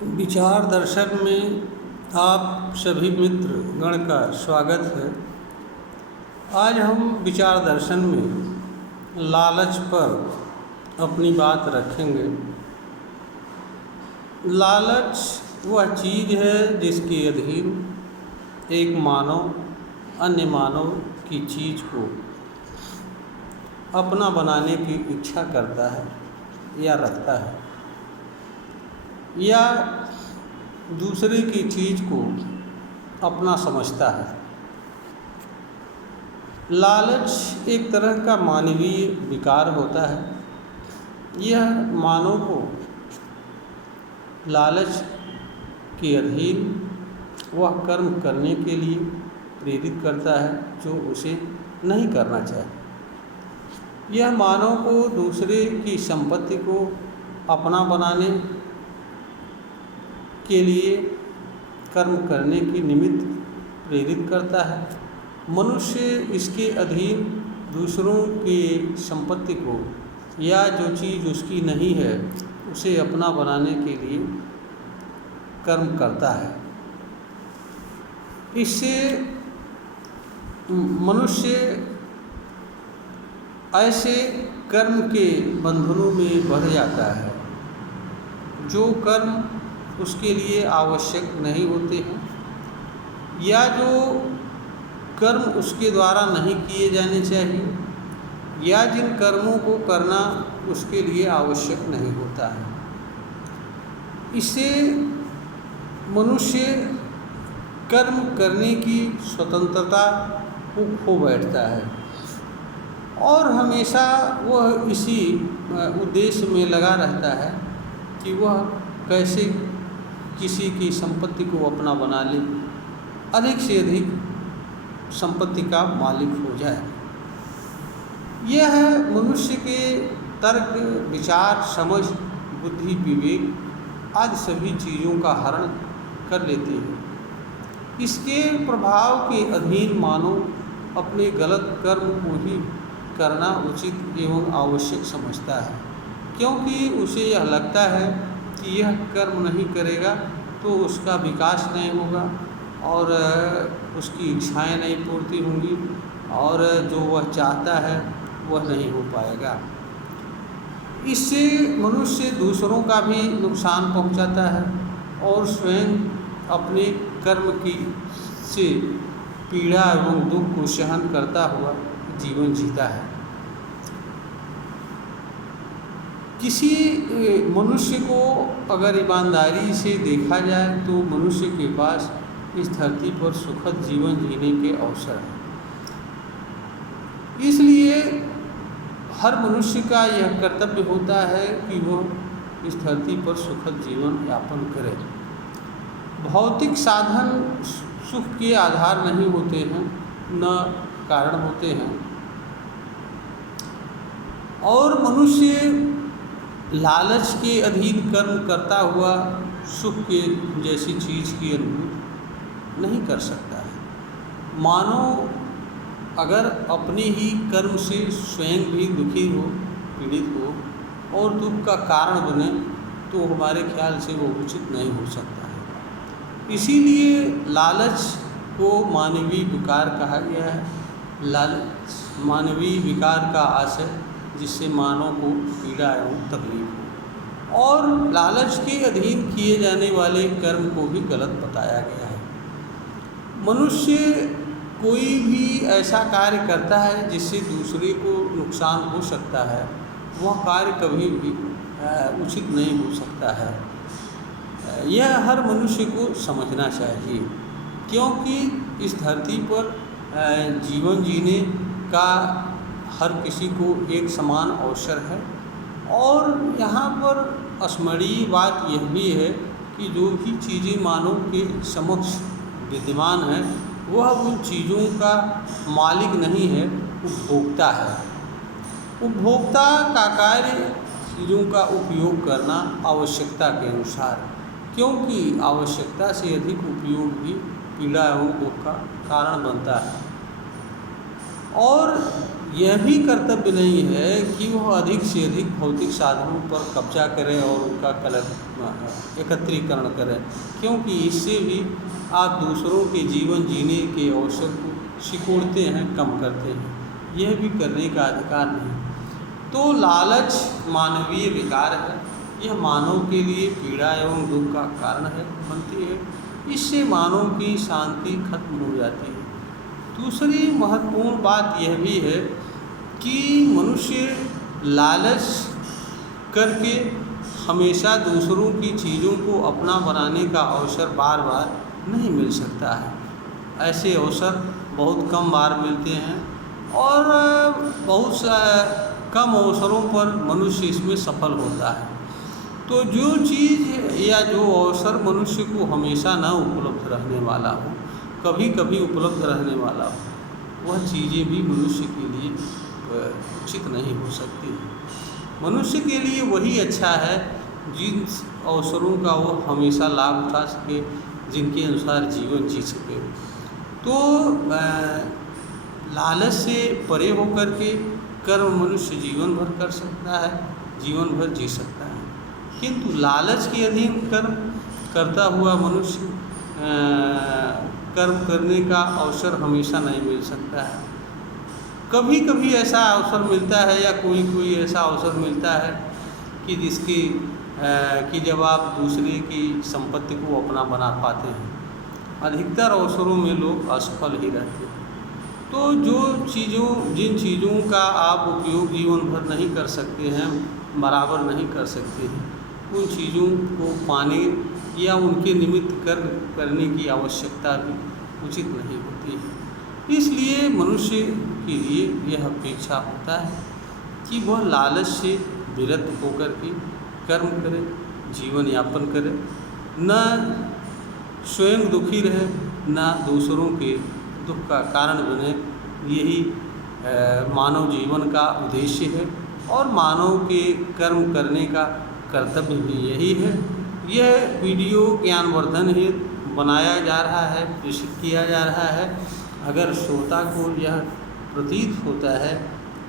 विचार दर्शन में आप सभी मित्र गण का स्वागत है। आज हम विचार दर्शन में लालच पर अपनी बात रखेंगे। लालच वह चीज़ है जिसके अधीन एक मानव अन्य मानव की चीज़ को अपना बनाने की इच्छा करता है या रखता है, या दूसरे की चीज़ को अपना समझता है। लालच एक तरह का मानवीय विकार होता है। यह मानव को लालच के अधीन वह कर्म करने के लिए प्रेरित करता है जो उसे नहीं करना चाहिए। यह मानव को दूसरे की संपत्ति को अपना बनाने के लिए कर्म करने की निमित्त प्रेरित करता है। मनुष्य इसके अधीन दूसरों की संपत्ति को या जो चीज़ उसकी नहीं है उसे अपना बनाने के लिए कर्म करता है। इससे मनुष्य ऐसे कर्म के बंधनों में बढ़ जाता है जो कर्म उसके लिए आवश्यक नहीं होते हैं, या जो कर्म उसके द्वारा नहीं किए जाने चाहिए, या जिन कर्मों को करना उसके लिए आवश्यक नहीं होता है। इससे मनुष्य कर्म करने की स्वतंत्रता को खो बैठता है और हमेशा वह इसी उद्देश्य में लगा रहता है कि वह कैसे किसी की संपत्ति को अपना बना ले, अधिक से अधिक संपत्ति का मालिक हो जाए। यह मनुष्य के तर्क, विचार, समझ, बुद्धि, विवेक आदि सभी चीज़ों का हरण कर लेते हैं। इसके प्रभाव के अधीन मानव अपने गलत कर्म को ही करना उचित एवं आवश्यक समझता है, क्योंकि उसे यह लगता है कि यह कर्म नहीं करेगा तो उसका विकास नहीं होगा और उसकी इच्छाएं नहीं पूर्ति होंगी और जो वह चाहता है वह नहीं हो पाएगा। इससे मनुष्य दूसरों का भी नुकसान पहुंचाता है और स्वयं अपने कर्म की से पीड़ा एवं दुख को सहन करता हुआ जीवन जीता है। किसी मनुष्य को अगर ईमानदारी से देखा जाए तो मनुष्य के पास इस धरती पर सुखद जीवन जीने के अवसर हैं। इसलिए हर मनुष्य का यह कर्तव्य होता है कि वह इस धरती पर सुखद जीवन यापन करे। भौतिक साधन सुख के आधार नहीं होते हैं, न कारण होते हैं, और मनुष्य लालच के अधीन कर्म करता हुआ सुख के जैसी चीज़ की अनुभूति नहीं कर सकता है। मानव अगर अपने ही कर्म से स्वयं भी दुखी हो, पीड़ित हो और दुख का कारण बने तो हमारे ख्याल से वो उचित नहीं हो सकता है। इसीलिए लालच को मानवीय विकार कहा गया है। लालच मानवीय विकार का आशय जिससे मानव को पीड़ा एवं तकलीफ हो, और लालच के अधीन किए जाने वाले कर्म को भी गलत बताया गया है। मनुष्य कोई भी ऐसा कार्य करता है जिससे दूसरे को नुकसान हो सकता है, वह कार्य कभी भी उचित नहीं हो सकता है। यह हर मनुष्य को समझना चाहिए, क्योंकि इस धरती पर जीवन जीने का हर किसी को एक समान अवसर है। और यहाँ पर स्मरणीय बात यह भी है कि जो भी चीज़ें मानव के समक्ष विद्यमान हैं वह उन चीज़ों का मालिक नहीं है, उपभोक्ता है। उपभोक्ता का कार्य चीज़ों का उपयोग करना आवश्यकता के अनुसार, क्योंकि आवश्यकता से अधिक उपयोग भी पीड़ा एवं दुख का कारण बनता है। और यह भी कर्तव्य नहीं है कि वह अधिक से अधिक भौतिक साधनों पर कब्जा करे और उनका एकत्रीकरण करे, क्योंकि इससे भी आप दूसरों के जीवन जीने के अवसर को सिकोड़ते हैं, कम करते हैं। यह भी करने का अधिकार नहीं। तो लालच मानवीय विकार है। यह मानव के लिए पीड़ा एवं दुख का कारण बनती है। इससे मानव की शांति खत्म हो जाती है। दूसरी महत्वपूर्ण बात यह भी है कि मनुष्य लालच करके हमेशा दूसरों की चीज़ों को अपना बनाने का अवसर बार बार नहीं मिल सकता है। ऐसे अवसर बहुत कम बार मिलते हैं और बहुत कम अवसरों पर मनुष्य इसमें सफल होता है। तो जो चीज़ या जो अवसर मनुष्य को हमेशा न उपलब्ध रहने वाला हो, कभी कभी उपलब्ध रहने वाला हो, वह चीज़ें भी मनुष्य के लिए उचित नहीं हो सकती। मनुष्य के लिए वही अच्छा है जिन अवसरों का वो हमेशा लाभ उठा सके, जिनके अनुसार जीवन जी सके। तो लालच से परे होकर के कर्म मनुष्य जीवन भर कर सकता है, जीवन भर जी सकता है। किंतु लालच के अधीन कर्म करता हुआ मनुष्य कर्म करने का अवसर हमेशा नहीं मिल सकता है। कभी कभी ऐसा अवसर मिलता है या कोई ऐसा अवसर मिलता है कि जब आप दूसरे की संपत्ति को अपना बना पाते हैं। अधिकतर अवसरों में लोग असफल ही रहते हैं। तो जिन चीज़ों का आप उपयोग जीवन भर नहीं कर सकते हैं, बराबर नहीं कर सकते हैं, उन चीज़ों को पाने या उनके निमित्त करने की आवश्यकता भी उचित नहीं होती है। इसलिए मनुष्य के लिए यह अपेक्षा होता है कि वह लालच से विरत होकर के कर्म करे, जीवन यापन करे, न स्वयं दुखी रहे, न दूसरों के दुख का कारण बने। यही मानव जीवन का उद्देश्य है और मानव के कर्म करने का कर्तव्य भी यही है। यह वीडियो ज्ञानवर्धन हेतु बनाया जा रहा है, प्रेषित किया जा रहा है। अगर श्रोता को यह प्रतीत होता है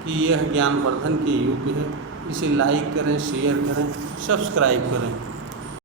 कि यह ज्ञानवर्धन के योग्य है, इसे लाइक करें, शेयर करें, सब्सक्राइब करें।